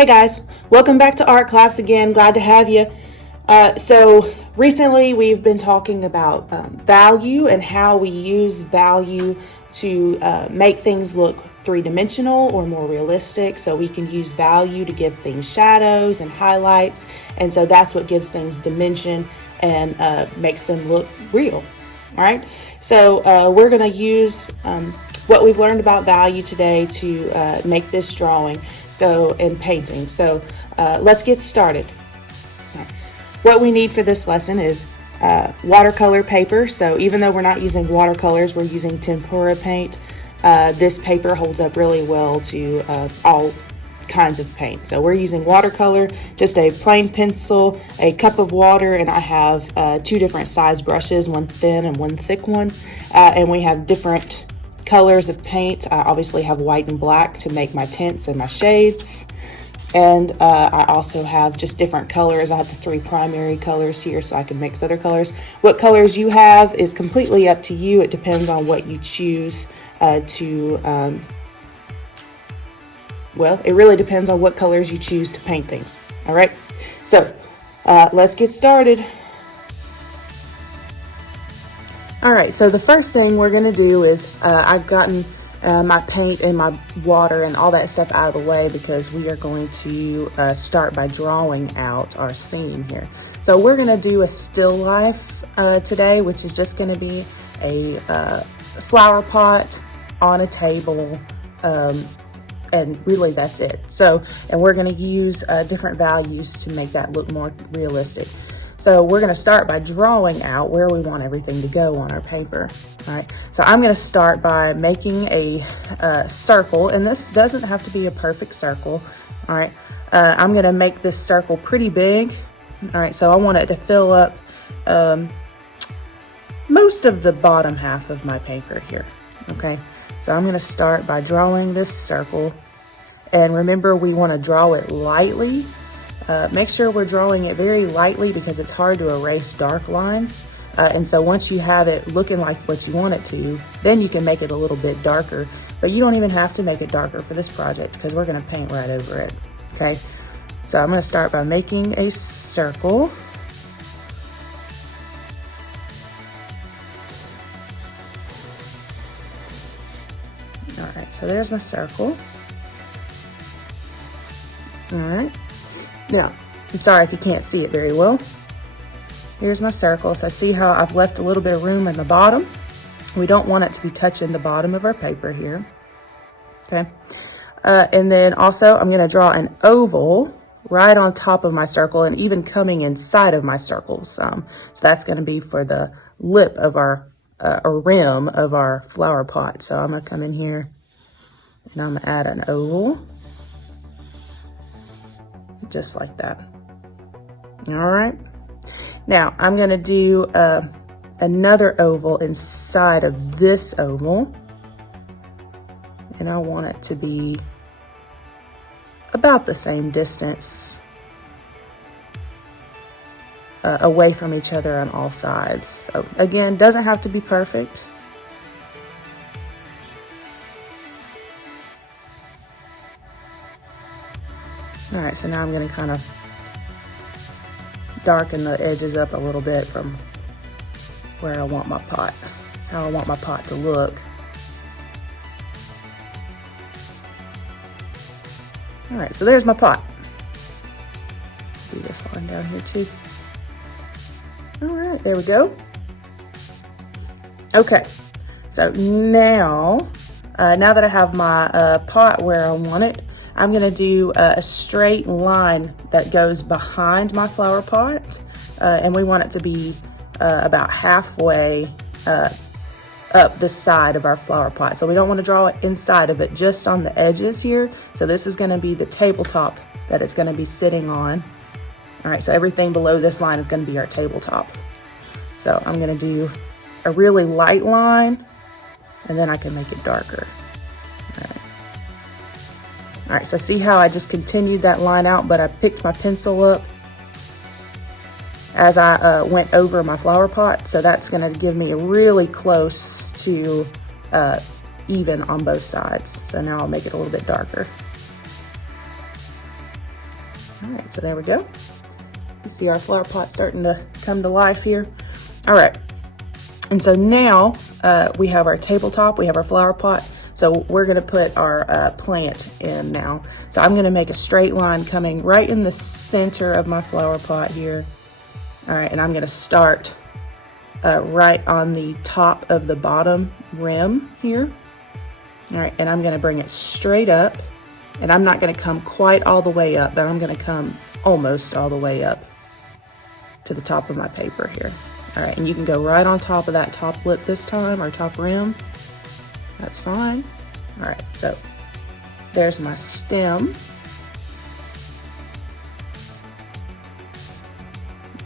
Hey guys, welcome back to art class again. Glad to have you. So recently we've been talking about value and how we use value to make things look three-dimensional or more realistic. So we can use value to give things shadows and highlights, and so that's what gives things dimension and makes them look real. All right, so we're going to use what we've learned about value today to make this drawing, so in painting. So let's get started. Okay. What we need for this lesson is watercolor paper. So even though we're not using watercolors, we're using tempera paint. This paper holds up really well to all kinds of paint. So we're using watercolor, just a plain pencil, a cup of water, and I have two different size brushes, one thin and one thick one, and we have different colors of paint. I obviously have white and black to make my tints and my shades, and I also have just different colors. I have the three primary colors here so I can mix other colors. What colors you have is completely up to you. It depends on what you choose well, it really depends on what colors you choose to paint things. All right, so let's get started. All right, so the first thing we're gonna do is I've gotten my paint and my water and all that stuff out of the way because we are going to start by drawing out our scene here. So we're gonna do a still life today, which is just gonna be a flower pot on a table, and really that's it. So, and we're gonna use different values to make that look more realistic. So we're gonna start by drawing out where we want everything to go on our paper. All right, so I'm gonna start by making a circle, and this doesn't have to be a perfect circle. All right, I'm gonna make this circle pretty big. All right, so I want it to fill up most of the bottom half of my paper here, okay? So I'm gonna start by drawing this circle, and remember we wanna draw it lightly. Make sure we're drawing it very lightly because it's hard to erase dark lines. And so once you have it looking like what you want it to, then you can make it a little bit darker, but you don't even have to make it darker for this project because we're gonna paint right over it, okay? So I'm gonna start by making a circle. All right, so there's my circle. All right, now, I'm sorry if you can't see it very well. Here's my circle. So see how I've left a little bit of room in the bottom? We don't want it to be touching the bottom of our paper here, okay? And then also I'm gonna draw an oval right on top of my circle and even coming inside of my circle some. So that's gonna be for the lip of our, or rim of our flower pot. So I'm gonna come in here and I'm gonna add an oval, just like that. All right, now I'm gonna do another oval inside of this oval, and I want it to be about the same distance away from each other on all sides. So again, doesn't have to be perfect. All right, so now I'm gonna kind of darken the edges up a little bit from where I want my pot, how I want my pot to look. All right, so there's my pot. Do this line down here too. All right, there we go. Okay, so now that I have my pot where I want it, I'm gonna do a straight line that goes behind my flower pot, and we want it to be about halfway up the side of our flower pot. So we don't wanna draw it inside of it, just on the edges here. So this is gonna be the tabletop that it's gonna be sitting on. All right, so everything below this line is gonna be our tabletop. So I'm gonna do a really light line, and then I can make it darker. All right, so see how I just continued that line out, but I picked my pencil up as I went over my flower pot. So that's gonna give me really close to even on both sides. So now I'll make it a little bit darker. All right, so there we go. You see our flower pot starting to come to life here. All right, and so now we have our tabletop, we have our flower pot. So we're gonna put our plant in now. So I'm gonna make a straight line coming right in the center of my flower pot here. All right, and I'm gonna start right on the top of the bottom rim here. All right, and I'm gonna bring it straight up, and I'm not gonna come quite all the way up, but I'm gonna come almost all the way up to the top of my paper here. All right, and you can go right on top of that top lip this time, or top rim. That's fine. All right, so there's my stem.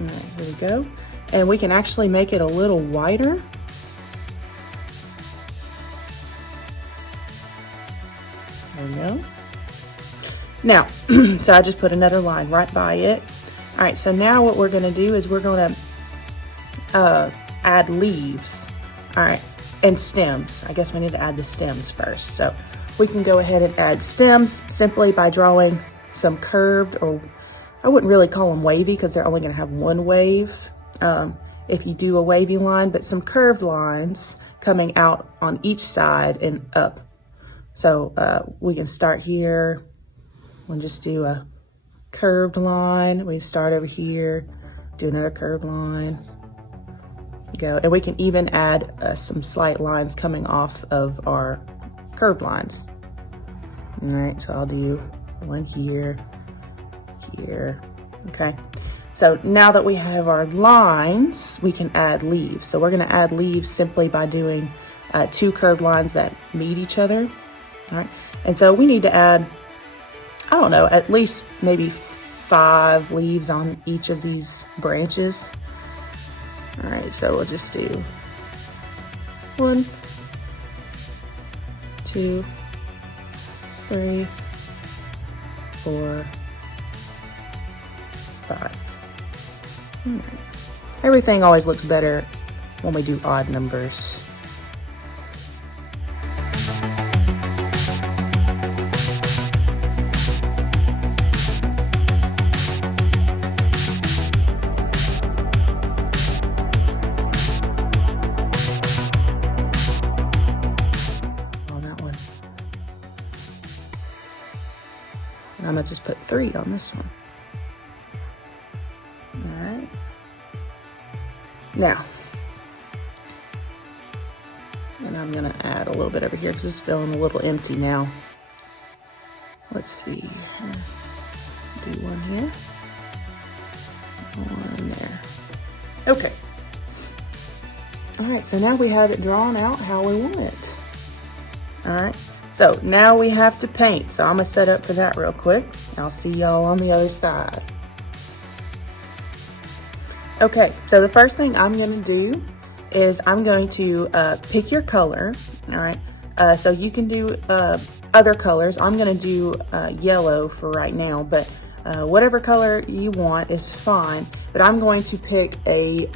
All right, here we go. And we can actually make it a little wider. There we go. Now, so I just put another line right by it. All right, so now what we're gonna do is we're gonna add leaves. All right. And stems. I guess we need to add the stems first. So we can go ahead and add stems simply by drawing some curved, or I wouldn't really call them wavy because they're only going to have one wave if you do a wavy line, but some curved lines coming out on each side and up. So we can start here. We'll just do a curved line. We start over here, do another curved line. Go, and we can even add some slight lines coming off of our curved lines. All right, so I'll do one here, here. Okay, so now that we have our lines, we can add leaves. So we're going to add leaves simply by doing two curved lines that meet each other. All right, and so we need to add, I don't know, at least maybe 5 leaves on each of these branches. All right, so we'll just do 1, 2, 3, 4, 5. All right. Everything always looks better when we do odd numbers. I'm gonna just put 3 on this one. All right. Now, and I'm gonna add a little bit over here because it's feeling a little empty now. Let's see. Do one here, one there. Okay. All right, so now we have it drawn out how we want it. All right. So now we have to paint. So I'm gonna set up for that real quick. I'll see y'all on the other side. Okay, so the first thing I'm gonna do is I'm going to pick your color, all right? So you can do other colors. I'm gonna do yellow for right now, but whatever color you want is fine. But I'm going to pick a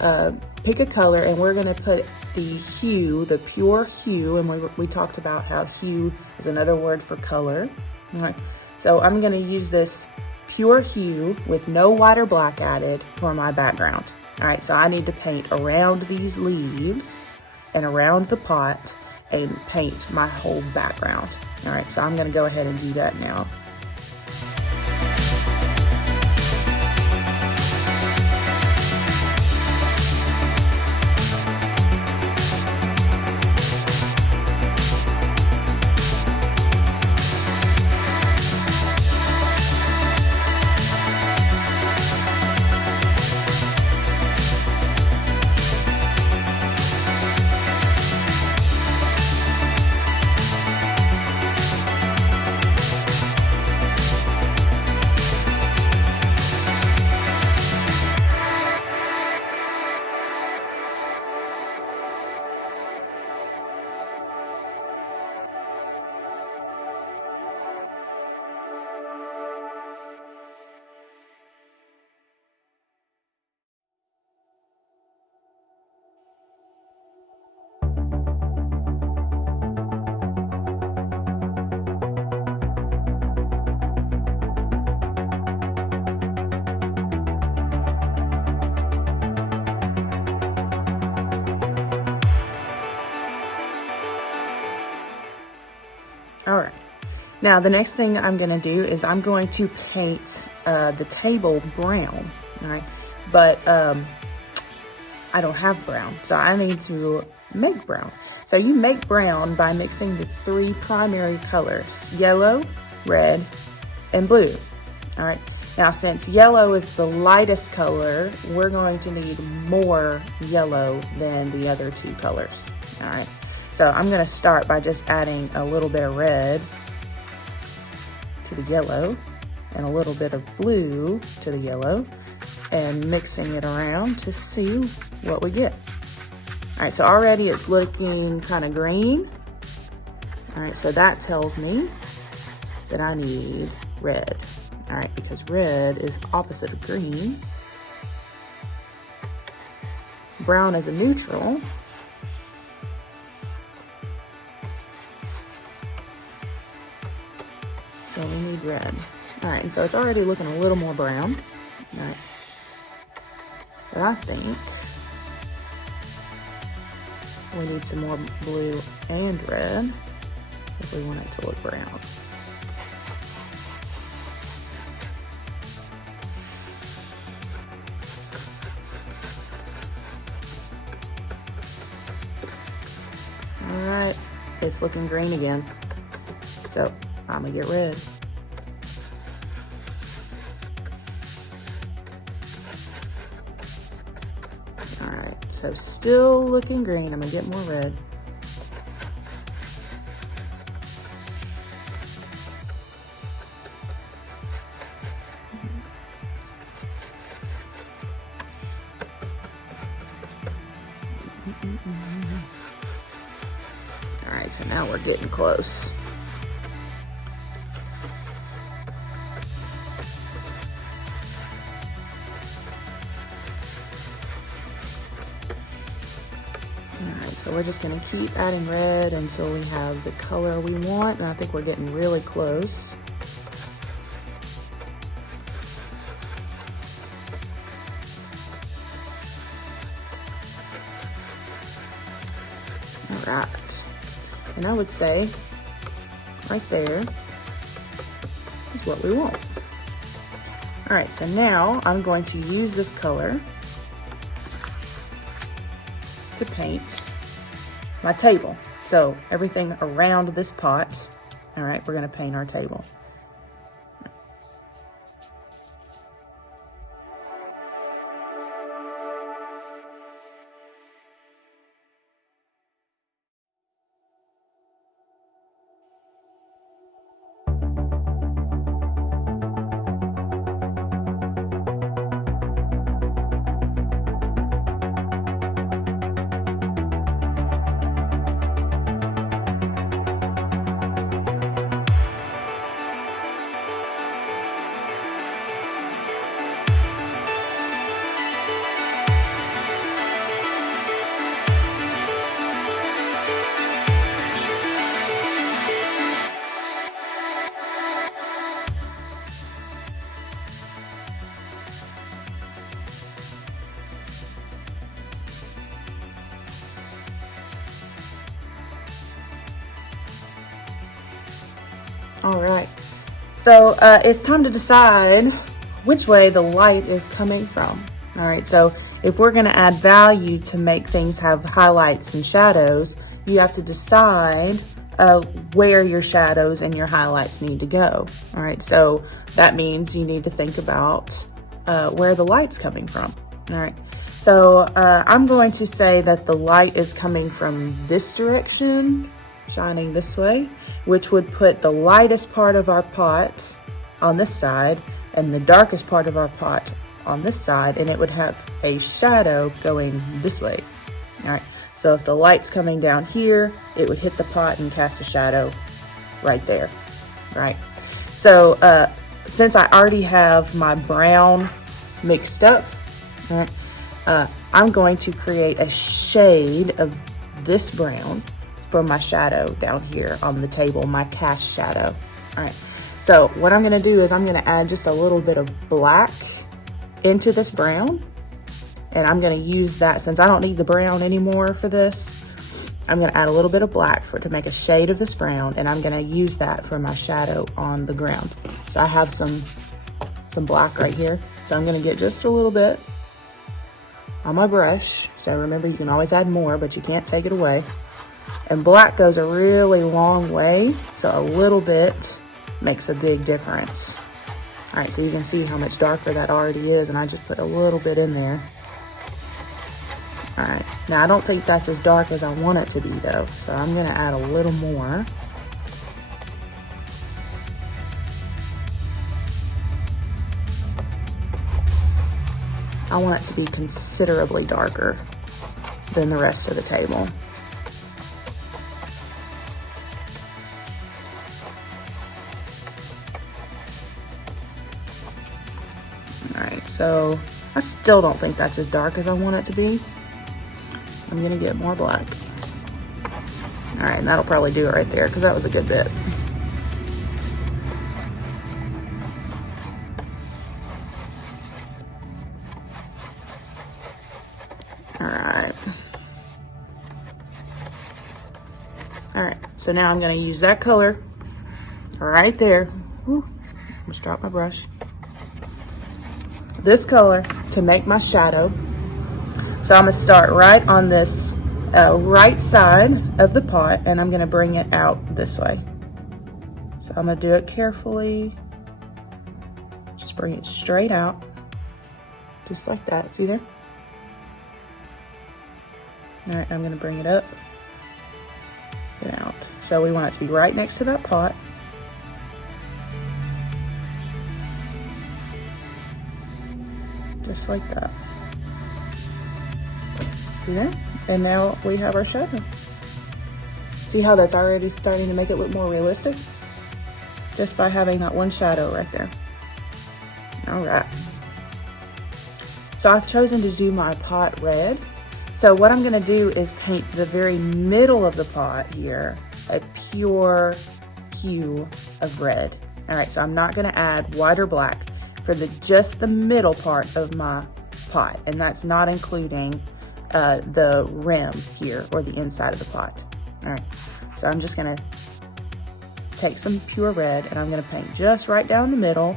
color, and we're gonna put the hue, the pure hue, and we talked about how hue is another word for color. All right, so I'm gonna use this pure hue with no white or black added for my background. All right, so I need to paint around these leaves and around the pot and paint my whole background. All right, so I'm gonna go ahead and do that now. All right. Now, the next thing I'm gonna do is I'm going to paint the table brown, all right? But I don't have brown, so I need to make brown. So you make brown by mixing the 3 primary colors, yellow, red, and blue, all right? Now, since yellow is the lightest color, we're going to need more yellow than the other 2 colors, all right? So I'm gonna start by just adding a little bit of red to the yellow and a little bit of blue to the yellow and mixing it around to see what we get. All right, so already it's looking kind of green. All right, so that tells me that I need red. All right, because red is opposite of green. Brown is a neutral. So we need red. All right, and so it's already looking a little more brown. All right. But I think we need some more blue and red if we want it to look brown. All right, it's looking green again. So I'm gonna get red. All right, so still looking green. I'm gonna get more red. All right, so now we're getting close. So we're just gonna keep adding red until we have the color we want, and I think we're getting really close. All right, and I would say right there is what we want. All right, so now I'm going to use this color to paint my table. So everything around this pot, all right, we're gonna paint our table. All right, so it's time to decide which way the light is coming from. All right, so if we're gonna add value to make things have highlights and shadows, you have to decide where your shadows and your highlights need to go. All right, so that means you need to think about where the light's coming from. All right, so I'm going to say that the light is coming from this direction, shining this way, which would put the lightest part of our pot on this side and the darkest part of our pot on this side, and it would have a shadow going this way. All right, so if the light's coming down here, it would hit the pot and cast a shadow right there, right? So since I already have my brown mixed up, I'm going to create a shade of this brown for my shadow down here on the table, my cast shadow. All right, so what I'm gonna do is I'm gonna add just a little bit of black into this brown, and I'm gonna use that since I don't need the brown anymore for this. I'm gonna add a little bit of black to make a shade of this brown, and I'm gonna use that for my shadow on the ground. So I have some black right here. So I'm gonna get just a little bit on my brush. So remember, you can always add more, but you can't take it away. And black goes a really long way, so a little bit makes a big difference. All right, so you can see how much darker that already is, and I just put a little bit in there. All right, now I don't think that's as dark as I want it to be though, so I'm gonna add a little more. I want it to be considerably darker than the rest of the table. All right, so I still don't think that's as dark as I want it to be. I'm gonna get more black. All right, and that'll probably do it right there because that was a good bit. All right, so now I'm gonna use that color right there. Whew, almost dropped my brush. This color to make my shadow. So I'm gonna start right on this right side of the pot, and I'm gonna bring it out this way. So I'm gonna do it carefully. Just bring it straight out, just like that, see there? All right, I'm gonna bring it up and out. So we want it to be right next to that pot. Just like that. See there? And now we have our shadow. See how that's already starting to make it look more realistic? Just by having that one shadow right there. All right. So I've chosen to do my pot red. So what I'm gonna do is paint the very middle of the pot here a pure hue of red. All right, so I'm not gonna add white or black for just the middle part of my pot, and that's not including the rim here or the inside of the pot. All right, so I'm just gonna take some pure red and I'm gonna paint just right down the middle.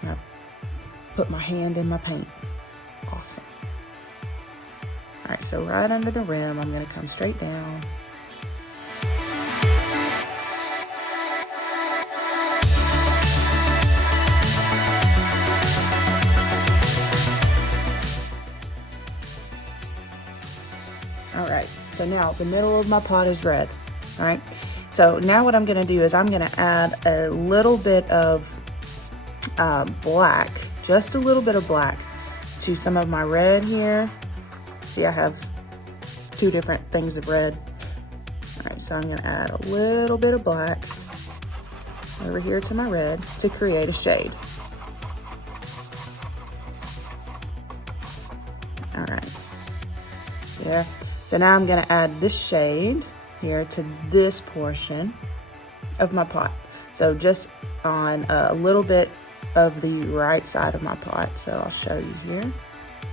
And I put my hand in my paint. Awesome. All right, so right under the rim, I'm gonna come straight down. All right, so now the middle of my pot is red. All right, so now what I'm gonna do is I'm gonna add a little bit of black, just a little bit of black to some of my red here. See, I have two different things of red. All right, so I'm gonna add a little bit of black over here to my red to create a shade. All right, yeah. So now I'm gonna add this shade here to this portion of my pot. So just on a little bit of the right side of my pot. So I'll show you here.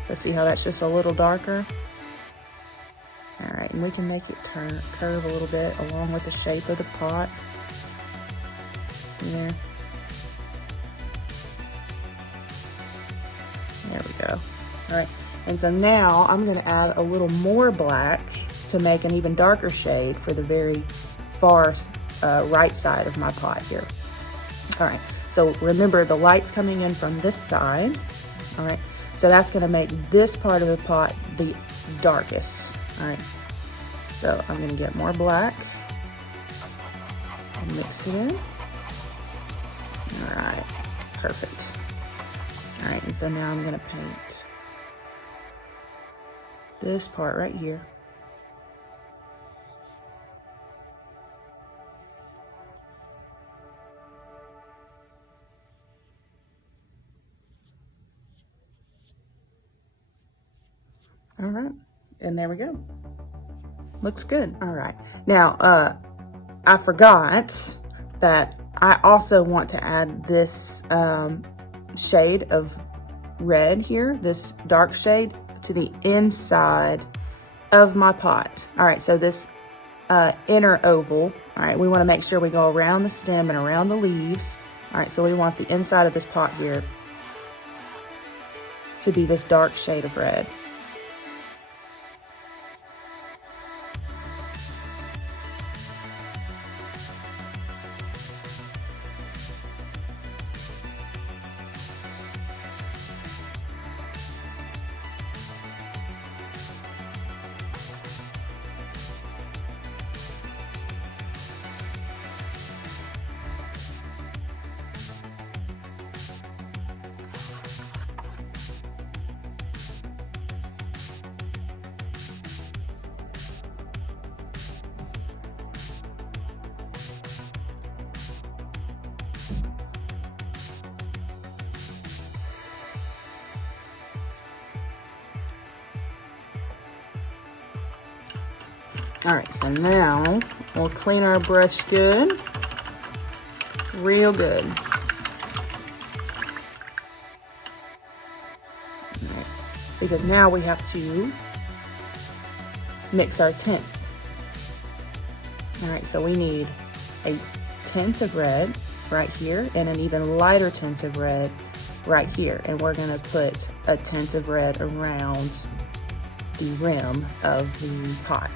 So see how that's just a little darker? All right, and we can make it curve a little bit along with the shape of the pot. Yeah. There we go. All right, and so now I'm gonna add a little more black to make an even darker shade for the very far right side of my pot here. All right, so remember the light's coming in from this side. All right, so that's gonna make this part of the pot the darkest. All right, so I'm gonna get more black and mix it in. All right, perfect. All right, and so now I'm gonna paint this part right here. All right, and there we go. Looks good. All right, now I forgot that I also want to add this shade of red here, this dark shade, to the inside of my pot. All right, so this inner oval, all right, we want to make sure we go around the stem and around the leaves. All right, so we want the inside of this pot here to be this dark shade of red. All right, so now we'll clean our brush good, real good. Right, because now we have to mix our tints. All right, so we need a tint of red right here and an even lighter tint of red right here. And we're gonna put a tint of red around the rim of the pot.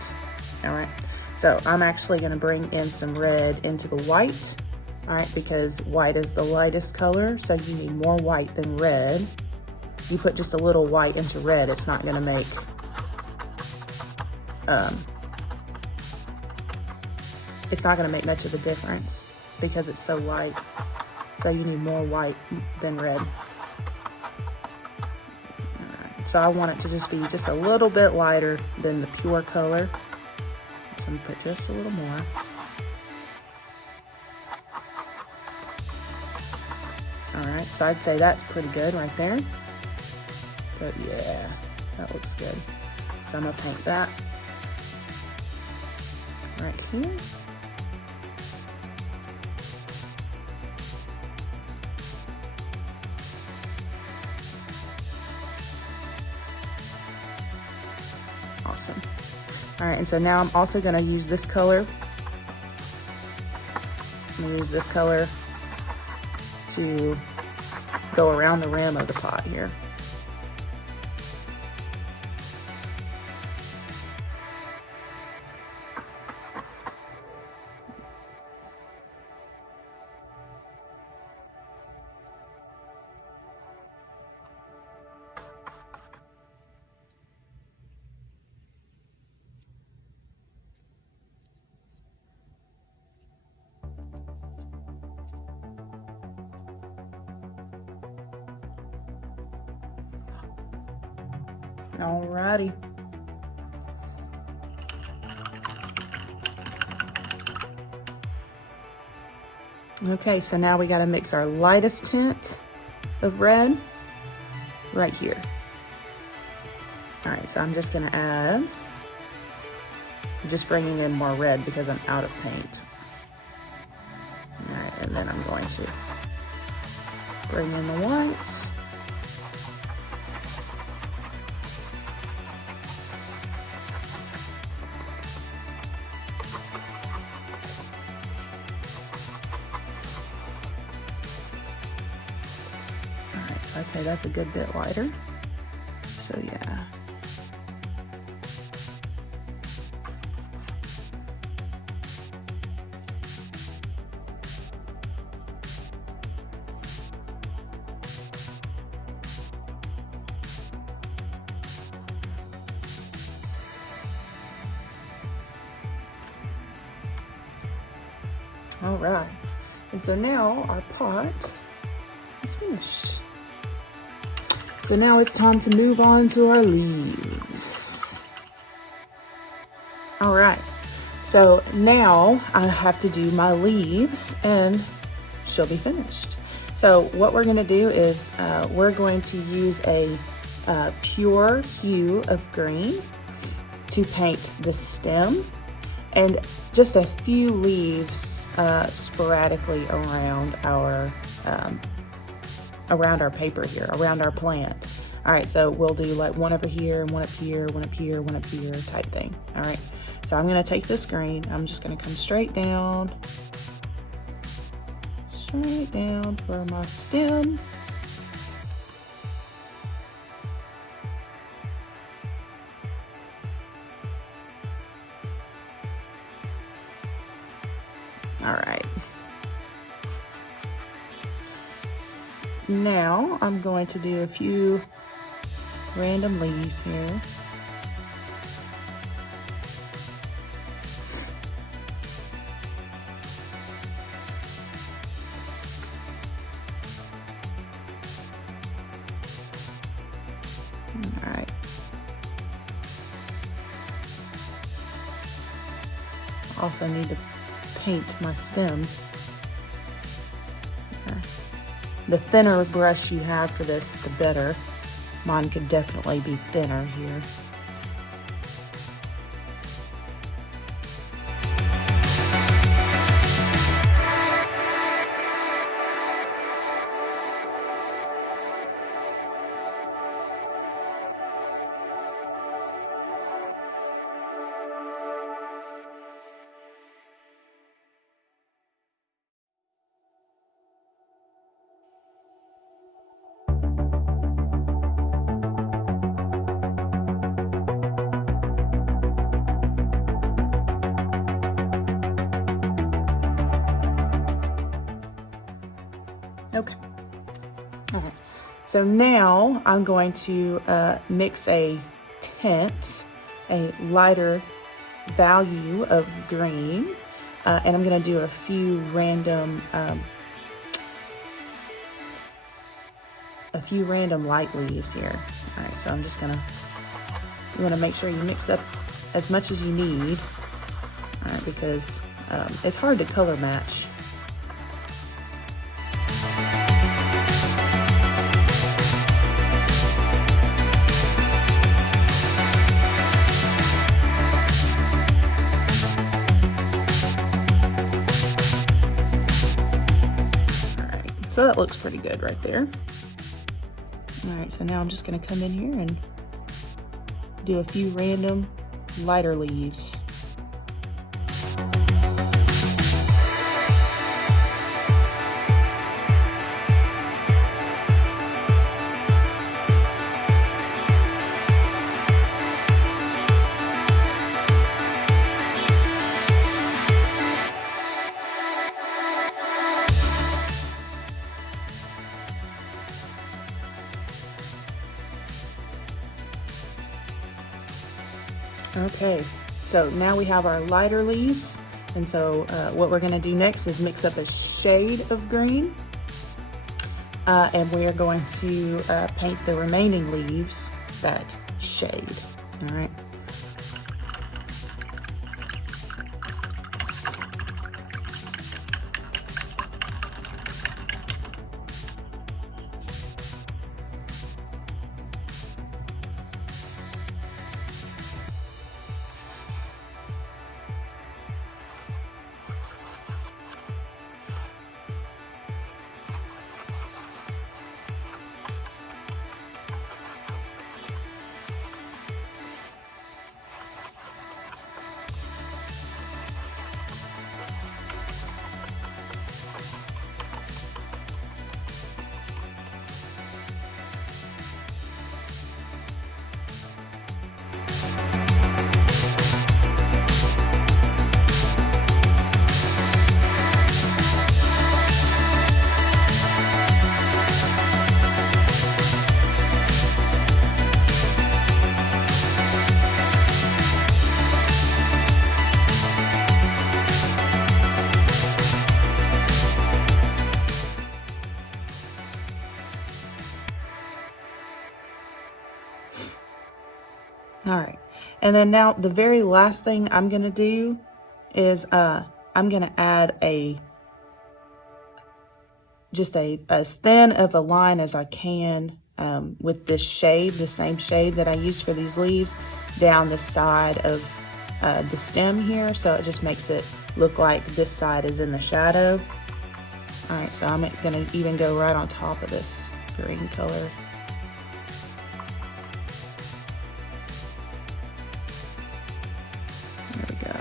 All right, so I'm actually gonna bring in some red into the white, all right, because white is the lightest color, so you need more white than red. You put just a little white into red, it's not gonna make, much of a difference because it's so light. So you need more white than red. All right, so I want it to just be just a little bit lighter than the pure color. So I'm gonna put just a little more. All right, so I'd say that's pretty good right there. So yeah, that looks good. So I'm gonna paint that right here. Awesome. All right, and so now I'm also gonna use this color. I'm gonna use this color to go around the rim of the pot here. Alrighty. Okay, so now we gotta mix our lightest tint of red right here. All right, so I'm just gonna add, I'm just bringing in more red because I'm out of paint. All right, and then I'm going to bring in the white. I'd say that's a good bit lighter. So yeah. All right. And so now our pot is finished. So now it's time to move on to our leaves. All right, so now I have to do my leaves and she'll be finished. So what we're gonna do is we're going to use a pure hue of green to paint the stem and just a few leaves sporadically around our paper here, around our plant. All right, so we'll do like one over here, one up here, one up here, one up here type thing. All right, so I'm gonna take this green, I'm just gonna come straight down for my stem. All right. Now I'm going to do a few random leaves here. All right. Also need to paint my stems. Okay. The thinner brush you have for this, the better. Mine could definitely be thinner here. Okay. All right. So now I'm going to mix a tint, a lighter value of green, and I'm going to do a few random light leaves here. All right. So I'm just gonna. You want to make sure you mix up as much as you need. All right, because it's hard to color match. So that looks pretty good right there. All right, so now I'm just gonna come in here and do a few random lighter leaves. Okay, so now we have our lighter leaves, and so what we're going to do next is mix up a shade of green, and we are going to paint the remaining leaves that shade. All right. All right, and then now the very last thing I'm gonna do is I'm gonna add just as thin of a line as I can with this shade, the same shade that I used for these leaves, down the side of the stem here, so it just makes it look like this side is in the shadow. All right, so I'm gonna even go right on top of this green color. There we go.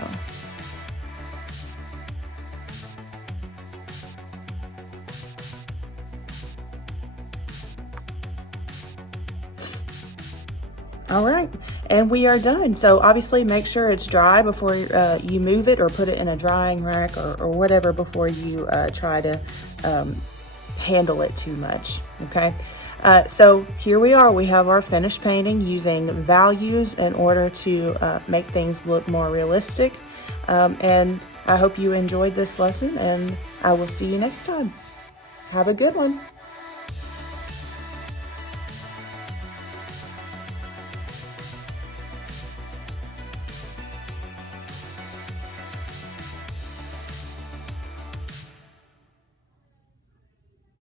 All right, and we are done. So obviously make sure it's dry before you move it, or put it in a drying rack or whatever before you try to handle it too much, okay? So here we are, we have our finished painting using values in order to make things look more realistic. And I hope you enjoyed this lesson, and I will see you next time. Have a good one.